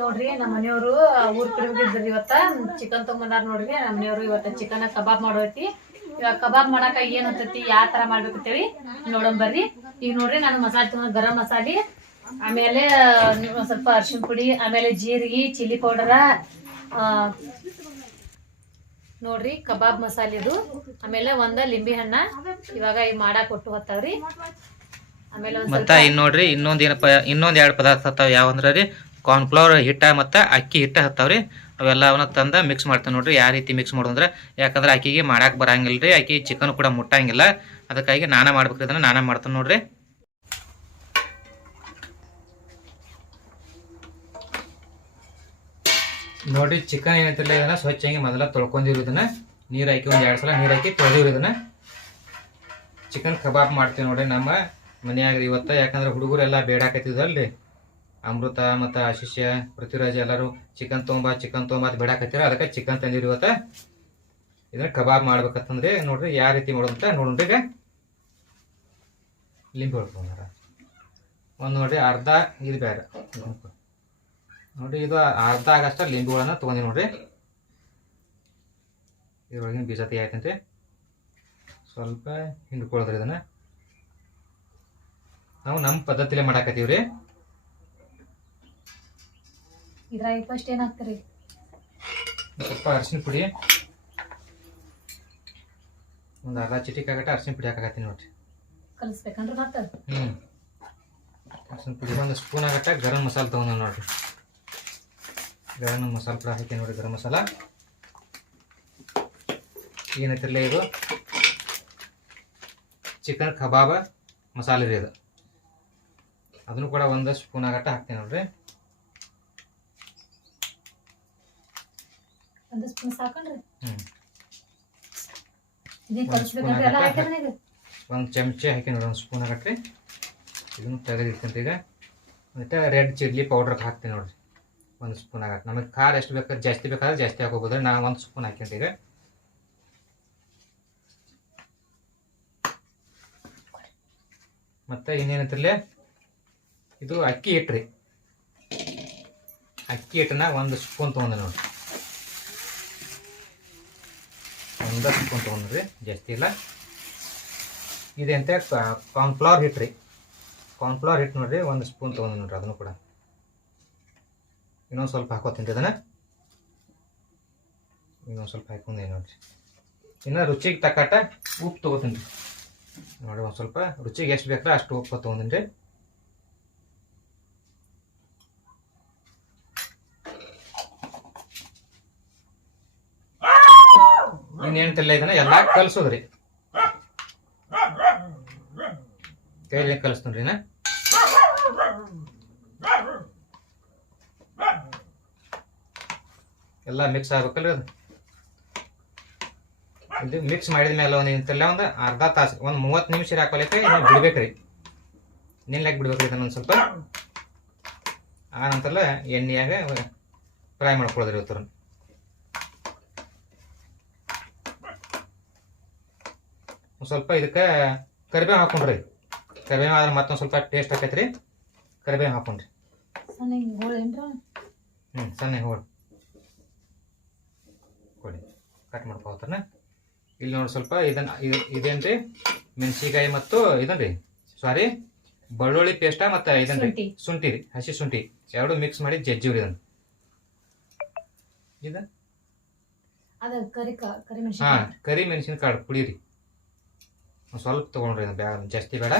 ನೋಡ್ರಿ, ನಮ್ಮ ಮನೆಯವರು ಊರ್ ಕಡೆ ಇವತ್ತ. ಚಿಕನ್ ತಗೊಂಬಂದಾರ ನೋಡ್ರಿ. ನಮ್ಮ ಮನೆಯವರು ಇವತ್ತ ಚಿಕನ್ ಕಬಾಬ್ ಮಾಡೋತಿ ಇವಾಗ ಕಬಾಬ್ ಮಾಡಾಕ ಏನ್ ಅಂತತಿ ಯಾವ ತರ ಮಾಡ್ಬೇಕಂತೇಳಿ ನೋಡೋಣ ಬರ್ರಿ. ಈಗ ನೋಡ್ರಿ, ನಾನು ಮಸಾಲೆ ತಗೊಂಡ್ ಗರಂ ಮಸಾಲೆ, ಆಮೇಲೆ ಸ್ವಲ್ಪ ಅರ್ಶಿನ ಪುಡಿ, ಆಮೇಲೆ ಜೀರಿಗೆ, ಚಿಲ್ಲಿ ಪೌಡರ ನೋಡ್ರಿ ಕಬಾಬ್ ಮಸಾಲೆದು ಆಮೇಲೆ ಒಂದ ಲಿಂಬೆ ಹಣ್ಣ. ಇವಾಗ ಈಗ ಮಾಡಾಕ್ ಕೊಟ್ಟು ಹೊತ್ತಾವ್ರಿ. ಮತ್ತ ಇನ್ ನೋಡ್ರಿ ಇನ್ನೊಂದ್ ಏನಪ್ಪ ಇನ್ನೊಂದ್ ಎರಡ್ ಪದಾರ್ಥ ಹತ್ತಾವ. ಯಾವಂದ್ರ ರೀ ಕಾರ್ನ್ಫ್ಲವರ್ ಹಿಟ್ಟ ಮತ್ತ ಅಕ್ಕಿ ಹಿಟ್ಟ ಹತ್ತಾವ್ರಿ. ಅವೆಲ್ಲವನ್ನ ತಂದ ಮಿಕ್ಸ್ ಮಾಡ್ತೇವೆ ನೋಡ್ರಿ ಯಾವ ರೀತಿ ಮಿಕ್ಸ್ ಮಾಡೋದಂದ್ರ ಯಾಕಂದ್ರ ಆಕಿಗೆ ಮಾಡಾಕ್ ಬರಂಗಿಲ್ರಿ ಅಕ್ಕಿ ಚಿಕನ್ ಕೂಡ ಮುಟ್ಟಂಗಿಲ್ಲ. ಅದಕ್ಕಾಗಿ ನಾನಾ ಮಾಡ್ಬೇಕ್ರಿ ಅದನ್ನ ನಾನ ಮಾಡ್ತೇನೆ ನೋಡ್ರಿ. ನೋಡ್ರಿ ಚಿಕನ್ ಏನೈತಿಲ್ಲ ಇದನ್ನ ಸ್ವಚ್ಛಾಗಿ ಮೊದಲ ತೊಳ್ಕೊಂಡಿರೋದನ್ನ ನೀರು ಹಾಕಿ ಒಂದ್ ಎರಡ್ ಸಲ ನೀರು ಹಾಕಿ ತೊಳೆದಿರು ಇದನ್ನ. ಚಿಕನ್ ಕಬಾಬ್ ಮಾಡ್ತೀವಿ ನೋಡ್ರಿ ನಮ್ಮ ಮನ್ಯಾಗ ಇವತ್ತ, ಯಾಕಂದ್ರೆ ಹುಡುಗರೆಲ್ಲ ಬೇಡಾಕತ್ತಿದ್ರಲ್ರಿ ಅಮೃತ ಮತ್ತು ಆಶಿಷ್ಯ, ಪೃಥ್ವಿರಾಜ್ ಎಲ್ಲರೂ ಚಿಕನ್ ತೊಗೊಂಬ ಚಿಕನ್ ತೊಗೊಂಬ ಅಂತ ಬೇಡಾಕತ್ತೀರ ಅದಕ್ಕೆ ಚಿಕನ್ ತಂದಿರಿ ಇವತ್ತ. ಇದನ್ನ ಕಬಾಬ್ ಮಾಡ್ಬೇಕಂತಂದ್ರೆ ನೋಡ್ರಿ ಯಾವ ರೀತಿ ಮಾಡೋದಂತ ನೋಡ್ರಿ ಈಗ. ಲಿಂಬೆ ಹೊಡ್ಕೊಂಡಾರ ಒಂದು ನೋಡ್ರಿ ಅರ್ಧ ಇದು ಬೇರೆ. ನೋಡ್ರಿ ಇದು ಅರ್ಧ ಆಗಷ್ಟ ಲಿಂಬುಗಳನ್ನ ತೊಗೊಂಡಿ ನೋಡ್ರಿ. ಇದ್ರೊಳಗಿನ ಬೀಜ ಆಯ್ತಂತೆ ಸ್ವಲ್ಪ ಹಿಂಡ್ಕೊಳದ್ರಿ ಇದನ್ನ. ನಾವು ನಮ್ಮ ಪದ್ಧತಿಲೇ ಮಾಡಾಕತ್ತೀವ್ರಿ. ಇದ್ರಾಗ ಫಸ್ಟ್ ಏನಾಗ್ತೀರಿ? ಹಾಕ್ತೀರಿ ಸ್ವಲ್ಪ ಅರ್ಶಿನ ಪುಡಿ. ಒಂದು ಅರ್ಧ ಚಿಟಿಕ್ ಆಗಟ್ಟ ಅರ್ಶಿನ ಪುಡಿ ಹಾಕಾಕತ್ತೀನಿ ನೋಡ್ರಿ. ಕಲಿಸ್ಬೇಕಂದ್ರೆ ಮತ್ತೆ? ಹ್ಞೂ ಅರ್ಶಿನ ಪುಡಿ ಒಂದು ಸ್ಪೂನ್ ಆಗಟ್ಟ ಗರಂ ಮಸಾಲೆ ತೊಗೊಂಡ ನೋಡ್ರಿ. ಗರಂ ಮಸಾಲೆ ಕೂಡ ಹಾಕಿ ನೋಡ್ರಿ ಗರಂ ಮಸಾಲ. ಏನೈತಿರಲ್ಲ ಇದು? ಚಿಕನ್ ಕಬಾಬ ಮಸಾಲೆ ರೀ ಇದು. ಅದನ್ನು ಕೂಡ ಒಂದು ಸ್ಪೂನ್ ಆಗಟ್ಟ ಹಾಕ್ತೀನಿ ನೋಡ್ರಿ. ಒಂದ್ ಸ್ಪೂನ್ ಒಂದು ಚಮಚ ಹಾಕಿ ನೋಡಿ ಒಂದು ಸ್ಪೂನ್ ಆಗಟ್ರಿ ಇದನ್ನು ತೆಗೆದಿರ್ತಂತ ಈಗ. ಮತ್ತೆ ರೆಡ್ ಚಿಲ್ಲಿ ಪೌಡರ್ ಹಾಕ್ತೀನಿ ನೋಡ್ರಿ. ಒಂದು ಸ್ಪೂನ್ ಆಗತ್ತೆ ನಮಗೆ ಖಾರ ಎಷ್ಟು ಬೇಕಾದ್ರೆ ಜಾಸ್ತಿ ಬೇಕಾದ್ರೆ ಜಾಸ್ತಿ ಹಾಕೋಬೋದು ನಾ ಒಂದು ಸ್ಪೂನ್ ಹಾಕ್ಯಂತ ಈಗ. ಮತ್ತೆ ಇನ್ನೇನಂತಿರ್ಲಿ? ಇದು ಅಕ್ಕಿ ಹಿಟ್ರಿ. ಅಕ್ಕಿ ಹಿಟ್ಟನ್ನ ಒಂದು ಸ್ಪೂನ್ ತೊಗೊಂಡೆ ನೋಡಿ ಒಂದು ಸ್ಪೂನ್ ತೊಗೊಂಡ್ರಿ, ಜಾಸ್ತಿ ಇಲ್ಲ. ಇದೆಂತ ಕಾರ್ನ್ಫ್ಲವರ್ ಹಿಟ್ಟು ರೀ ಕಾರ್ನ್ಫ್ಲವರ್ ಹಿಟ್ಟು ನೋಡಿರಿ, ಒಂದು ಸ್ಪೂನ್ ತೊಗೊಂಡು ನೋಡ್ರಿ ಅದನ್ನು ಕೂಡ. ಇನ್ನೊಂದು ಸ್ವಲ್ಪ ಹಾಕೋತೀನಿ ಅದನ್ನು. ಇನ್ನೊಂದು ಸ್ವಲ್ಪ ಹಾಕೊಂಡೆ ನೋಡಿರಿ. ಇನ್ನು ರುಚಿಗೆ ತಕ್ಕಟ್ಟ ಉಪ್ಪು ತೊಗೋತೀನಿ. ನೋಡಿ ಒಂದು ಸ್ವಲ್ಪ ರುಚಿಗೆ ಎಷ್ಟು ಬೇಕಲ್ಲ ಅಷ್ಟು ಉಪ್ಪು ತೊಗೊಂಡಿನಿ ರೀ ಇನ್ನೇಂತಿಲ್ಲ ಇದನ್ನ ಎಲ್ಲ ಕಲ್ಸೋದ್ರಿ. ಕೈಲಿ ಕಲಿಸ್ತೀನಿ ನಾ ಎಲ್ಲ ಮಿಕ್ಸ್ ಆಗ್ಬೇಕಲ್ರಿ ಅದು. ಇದು ಮಿಕ್ಸ್ ಮಾಡಿದ ಮೇಲೆ ಒಂದು ಇಂತೆಲ್ಲ ಒಂದು ಅರ್ಧ ತಾಸು, ಒಂದು ಮೂವತ್ತು ನಿಮಿಷ ಹಾಕೊಲಿಕ್ಕೆ ನೀವು ಬಿಡ್ಬೇಕ್ರಿ. ನಿಲ್ಲಕ್ಕೆ ಬಿಡ್ಬೇಕ್ರಿ ಇದನ್ನ ಒಂದು ಸ್ವಲ್ಪ. ಆ ನಂತರ ಎಣ್ಣೆಯಾಗ ಫ್ರೈ ಮಾಡ್ಕೊಳ್ಳೋದ್ರಿ ಇವತ್ತು ಸ್ವಲ್ಪ ಇದಕ್ಕೆ ಕರಿಬೇವು ಹಾಕೊಂಡ್ರಿ. ಕರಿಬೇವು ಆದ್ರೆ ಮತ್ತೊಂದು ಸ್ವಲ್ಪ ಟೇಸ್ಟ್ ಆಕೈತ್ರಿ. ಕರಿಬೇವು ಹಾಕೊಂಡ್ರಿ. ಹ್ಞೂ ಸಣ್ಣ ಹೋಳು. ಕೊಡಿ ಕಟ್ ಮಾಡ್ಕೋತಾರ ಇಲ್ಲಿ ನೋಡಿ ಸ್ವಲ್ಪ ಇದನ್ನ ಇದು ರೀ ಮೆಣಸಿಕಾಯಿ ಮತ್ತು ಇದನ್ರಿ. ಸಾರಿ ಬೆಳ್ಳುಳ್ಳಿ ಪೇಸ್ಟ ಮತ್ತು ಇದನ್ರಿ. ರೀ ಶುಂಠಿ ರೀ ಹಸಿ ಶುಂಠಿ. ಎರಡು ಮಿಕ್ಸ್ ಮಾಡಿ ಜಜ್ಜಿವ್ರಿ ಇದನ್ನ ಇದು? ಅದ ಕರಿ ಮೆಣಸಿನ ಕರಿ ಹಾ ಮೆಣಸಿನ್ಕಾಯಿ. ಕರಿ ಮೆಣಸಿನಕಾಳು ಪುಡಿ ರೀ. ಒಂದ್ ಸ್ವಲ್ಪ ತೊಗೊಂಡ್ರಿ ಇದು ಬ್ಯಾಗ್ ಜಾಸ್ತಿ ಬೇಡ.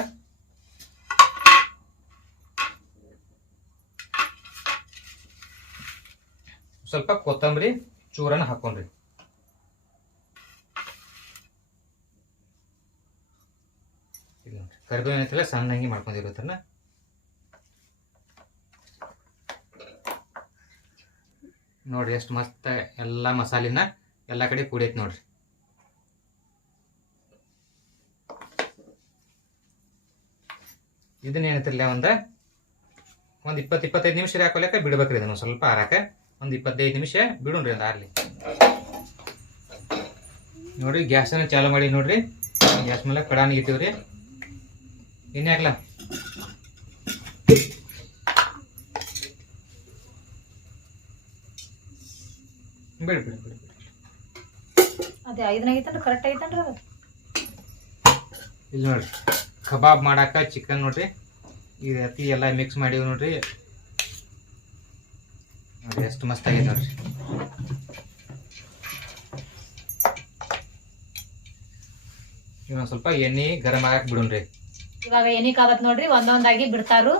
ಸ್ವಲ್ಪ ಕೊತ್ತಂಬರಿ, ಚೂರನ್ನು ಹಾಕೊಂಡ್ರಿ. ಕರಿದು ಏನೈತಿಲ್ಲ ಸಣ್ಣ ಹಂಗೆ ಮಾಡ್ಕೊಂಡಿರೋದನ್ನ ನೋಡ್ರಿ, ಎಷ್ಟು ಮಸ್ತ್ ಎಲ್ಲ ಮಸಾಲಿನ ಎಲ್ಲ ಕಡೆ ಕುಡಿಯೈತಿ ನೋಡ್ರಿ. ಇದನ್ನ ಏನೈತಿರ್ಲಿ ಒಂದು ಒಂದು ಇಪ್ಪತ್ತು ಇಪ್ಪತ್ತೈದು ನಿಮಿಷ ಹಾಕೋಲಕ್ಕ ಬಿಡ್ಬೇಕ್ರಿ ಇದನ್ನು ಸ್ವಲ್ಪ ಹಾರಾಕ ಒಂದು ಇಪ್ಪತ್ತೈದು ನಿಮಿಷ ಬಿಡೋಣ್ರಿ ಅದು ಆರ್ಲಿ. ನೋಡ್ರಿ ಗ್ಯಾಸನ್ನು ಚಾಲು ಮಾಡಿ ನೋಡ್ರಿ. ಗ್ಯಾಸ್ ಮೇಲೆ ಕಡಾನ ರೀ ಇನ್ನೇ ಹಾಕ್ಲ? ಬಿಡಿ ಬಿಡಿ ಬಿಡಿ ಅದೇ ಐದನಾಗೈತನ್ರಿ ಕರೆಕ್ಟ್ ಐತನ್ರಿ ಅದು. ಇಲ್ಲ ನೋಡ್ರಿ. ಕಬಾಬ್ ಮಾಡಾಕ ಚಿಕನ್ ನೋಡ್ರಿ. ಈ ರೀತಿ ಎಲ್ಲ ಮಿಕ್ಸ್ ಮಾಡಿವಿ ನೋಡ್ರಿ. ನೋಡ್ರಿ ಎಷ್ಟು ಮಸ್ತ್ ಆಗೈತೆ ನೋಡ್ರಿ. ಇನ್ನೊಂದು ಸ್ವಲ್ಪ ಎಣ್ಣೆ ಗರಂ ಆಗಕ್ಕೆ ಬಿಡೋಣ್ರಿ. ಇವಾಗ ಎಣ್ಣೆ ಕಾವತ್ ನೋಡ್ರಿ, ಒಂದೊಂದಾಗಿ ಬಿಡ್ತಾರು.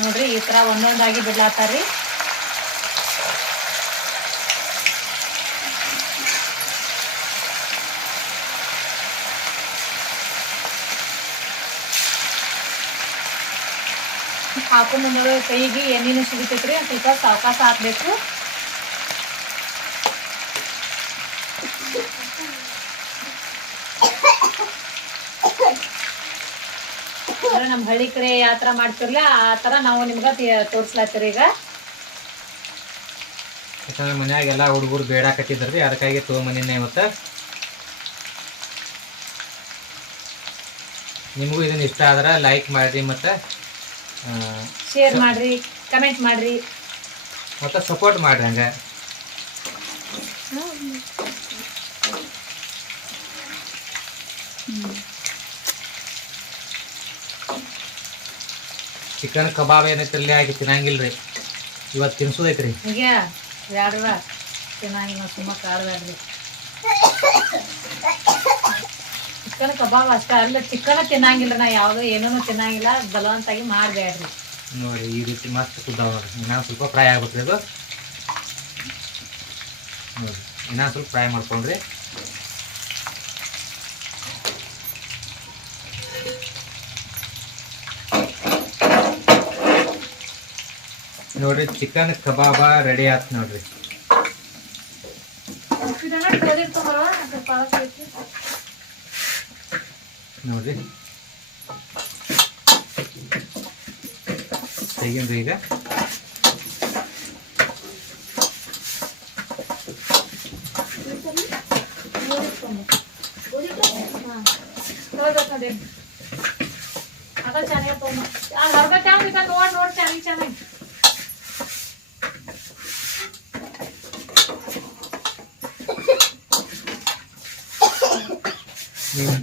ನೋಡ್ರಿ ಈ ತರ ಒಂದೊಂದಾಗಿ ಬಿಡ್ಲಾತಾರ್ರಿ ಹಾಕು ಮುಂದೆ ಕೈಗೆ ಎಣ್ಣೆನೂ ಸಿಗುತ್ತೈತ್ರಿ ಸ್ವಲ್ಪ ಸಾವಕಾಶ ಹಾಕ್ಬೇಕು. ಅಂದ್ರೆ ನಮ್ಮ ಹಳ್ಳಿ ಕಡೆ ಯಾವ ತರ ಮಾಡ್ತಿರ್ಲ ಆ ತರ ನಾವು ನಿಮ್ಗ ತೋರ್ಸ್ಲಾತ್ತೀರಿ ಈಗ. ಯಾಕಂದ್ರೆ ಮನ್ಯಾಗ ಎಲ್ಲ ಹುಡುಗರು ಬೇಡಾಕತ್ತಿದ್ರಿ ಅದಕ್ಕಾಗಿ ತೊಗೊಂಬಂದಿನ ಇವತ್ತು. ನಿಮಗೂ ಇದನ್ನ ಇಷ್ಟ ಆದ್ರೆ ಲೈಕ್ ಮಾಡಿರಿ ಮತ್ತು. ಶೇರ್ ಮಾಡ್ರಿ ಕಮೆಂಟ್ ಮಾಡ್ರಿ. ಮತ್ತೆ ಸಪೋರ್ಟ್ ಮಾಡ್ರಿ ಹಂಗೆ. ಚಿಕನ್ ಕಬಾಬ್ ಏನೈತಿರ್ಲಿ ಆಗಿ ತಿನ್ನಂಗಿಲ್ರಿ. ಇವತ್ತು ತಿನ್ಸೋದೈತ್ರಿ. ಹೀಗೆ ಬ್ಯಾಡ್ರ ಚೆನ್ನಾಗಿಲ್ಲ ತುಂಬ ಕಾಡ್ಬೇಡ್ರಿ ಚಿಕನ್ ಕಬಾಬ್ ಅಷ್ಟ ಅಲ್ಲ ಚಿಕನ್ ತಿನ್ನಂಗಿಲ್ಲ ನಾ ಯಾವ್ದು ಏನೂ ತಿನ್ನಂಗಿಲ್ಲ ಬಲವಂತಾಗಿ ಮಾಡ್ಬೇಡ್ರಿ. ನೋಡಿ ಈ ರೀತಿ ಮಸ್ತ್ ಕುದ್ದಾವ ನೋಡ್ರಿ. ಸ್ವಲ್ಪ ಫ್ರೈ ಆಗ್ಬೇಕ್ರಿ ಅದು. ನೋಡಿ ಇನ್ನೂ ಸ್ವಲ್ಪ ಫ್ರೈ ಮಾಡ್ಕೊಂಡ್ರಿ. ನೋಡ್ರಿ ಚಿಕನ್ ಕಬಾಬ ರೆಡಿ ಆತ್ ನೋಡ್ರಿ. ನೋಡ್ರಿ ತೆಗೀನ್ರಿ ಈಗ ಅದ ಚೆನ್ನಾಗಿ ತೊಗೊಂಬ ಆ ಹೊರಗ ಚೆನ್ನಾಗಿ ನೋಡ್ ನೋಡ್ ಚೆನ್ನಾಗಿ ಚೆನ್ನಾಗಿ.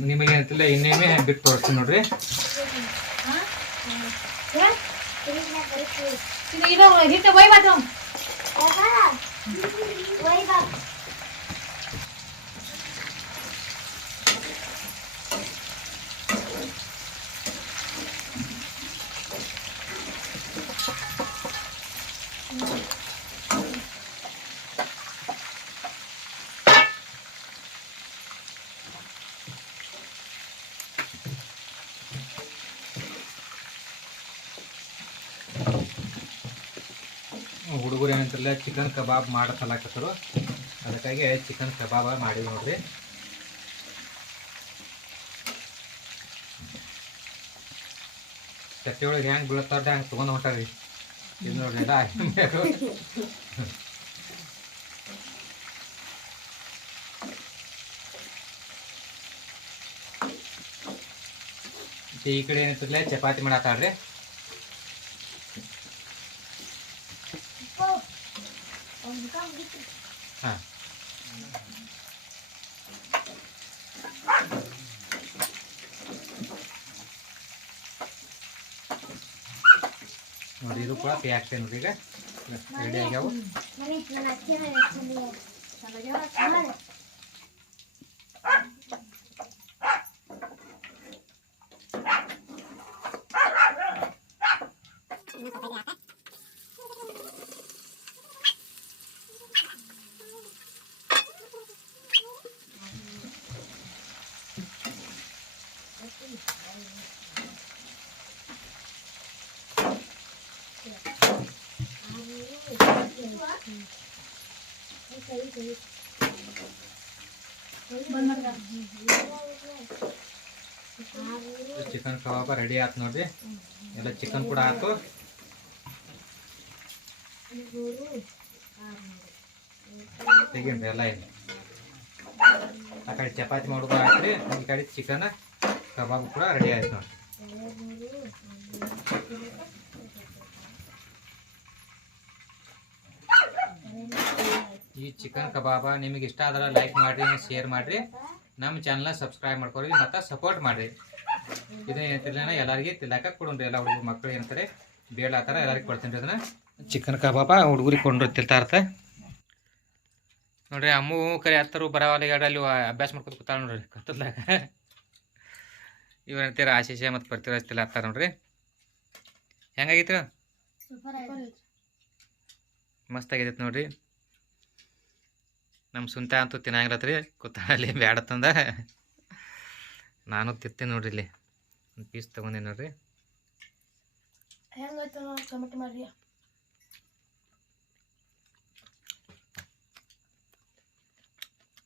ನಿಮಗೆ ಅಂತಿಲ್ಲ ಇನ್ನೇಮೆ ಬಿಟ್ಟು ತೋರಿಸ್ತೀನಿ ನೋಡ್ರಿ ಇದು ಹುಡುಗರು ಏನಂತಿರಲ್ಲ ಚಿಕನ್ ಕಬಾಬ್ ಮಾಡತ್ತಲಾಕತ್ತರು ಅದಕ್ಕಾಗಿ ಚಿಕನ್ ಕಬಾಬ ಮಾಡಿವಿ ನೋಡ್ರಿ. ಚಟ್ಟಿ ಒಳಗೆ ಹೆಂಗೆ ಬೀಳತ್ತಾರ ಹಂಗೆ ತೊಗೊಂಡು ಹೊಂಟಾರಿ. ಇದು ನೋಡ್ರಿ ಈ ಕಡೆ ಏನಂತಾರಲ್ಲ ಚಪಾತಿ ಮಾಡತ್ತಾಳ್ರಿ ಹಾಂ ನೋಡಿ ಇದು ಕೂಡ ಪೇ ಆಗ್ತದೆ ನೋಡ್ರಿ ಈಗ ರೆಡಿ ಆಗ್ಯಾವು ಚಿಕನ್ ಕಬಾಬ ರೆಡಿ ಆಯ್ತು ನೋಡ್ರಿ ಎಲ್ಲ ಚಿಕನ್ ಕೂಡ ಆಯ್ತು ತೆಗೀನ್ರಿ ಎಲ್ಲ ಇಲ್ಲಿ. ಆ ಕಡೆ ಚಪಾತಿ ಮಾಡೋದು ಆಯ್ತು ಈ ಕಡೆ ಚಿಕನ್ ಕಬಾಬ್ ಕೂಡ ರೆಡಿ ಆಯ್ತು ನೋಡಿ. ಚಿಕನ್ ಕಬಾಬ ನಿಮಗೆ ಇಷ್ಟ ಆದ್ರೆ ಲೈಕ್ ಮಾಡಿರಿ ಶೇರ್ ಮಾಡಿರಿ. ನಮ್ಮ ಚಾನಲ್ನ ಸಬ್ಸ್ಕ್ರೈಬ್ ಮಾಡ್ಕೊರಿ ಮತ್ತು ಸಪೋರ್ಟ್ ಮಾಡಿರಿ. ಇದು ಏನಂತಿಲ್ಲ ಎಲ್ಲರಿಗೆ ತಿನ್ನಾಕ ಕೊಡೋಣ್ರಿ ಎಲ್ಲ ಹುಡುಗರು ಮಕ್ಕಳು ಏನಂತಾರೆ ಬೇಡ ಆ ಥರ ಎಲ್ಲರಿಗೆ ಕೊಡ್ತೀನಿ ಅದನ್ನ. ಚಿಕನ್ ಕಬಾಬ ಹುಡುಗರಿಗೆ ಕೊಂಡ್ರು ತಿಂತಾರತ್ತೆ ಇರ್ತ ನೋಡ್ರಿ ಅಮ್ಮು ಕರೆ ಹತ್ತರು ಬರವಾಲಿ ಎರಡು ಅಲ್ಲಿ ಅಭ್ಯಾಸ ಮಾಡ್ಕೊತ ಕೂತಾಳ ನೋಡ್ರಿ ಕತ್ತಲ್ದಾಗ. ಅಂತೀರ ಆಶೀಷ ಮತ್ತು ಪೃಥ್ವಿರಾಜ್ ತಿಲ್ಲ ಹತ್ತಾರ ನೋಡ್ರಿ. ಹೆಂಗಾಗಿತ್ತು? ಮಸ್ತ್ ಆಗೈತೆ ನೋಡ್ರಿ. ನಮ್ಮ ಸುಂತ ಅಂತೂ ತಿನ್ನಂಗಿಲ್ಲತ್ರಿ ಬ್ಯಾಡ ಬ್ಯಾಡತ್ತಂದ ನಾನು ತಿತ್ತೀನಿ ನೋಡ್ರಿ ಇಲ್ಲಿ. ಒಂದು ಪೀಸ್ ತೊಗೊಂಡೆ ನೋಡ್ರಿ.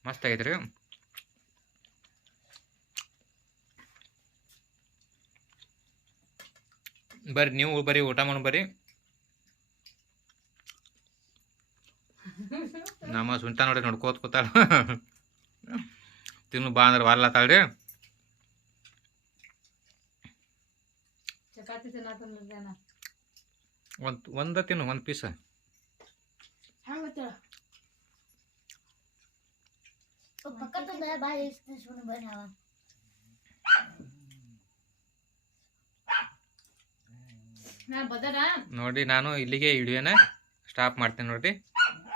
ಮಸ್ತ್ ಆಗೈತ್ರಿ. ಬರ್ರಿ ನೀವು ಬರ್ರಿ ಊಟ ಮಾಡಿ ಬರ್ರಿ. ನಮ್ಮ ಸುಂಟ ನೋಡಿ ನೋಡ್ಕೋತ ಕೂತಾಳ. ತಿನ್ನು ಬಾ ಅಂದ್ರೆ ವಾರ್ಲತ್ತಾಳ್ರಿ ಒಂದು ಒಂದ ತಿನ್ನು ಒಂದು ಪೀಸ್. ನೋಡಿ ನಾನು ಇಲ್ಲಿಗೆ ವಿಡಿಯೋನ ಸ್ಟಾಪ್ ಮಾಡ್ತೀನಿ ನೋಡ್ರಿ.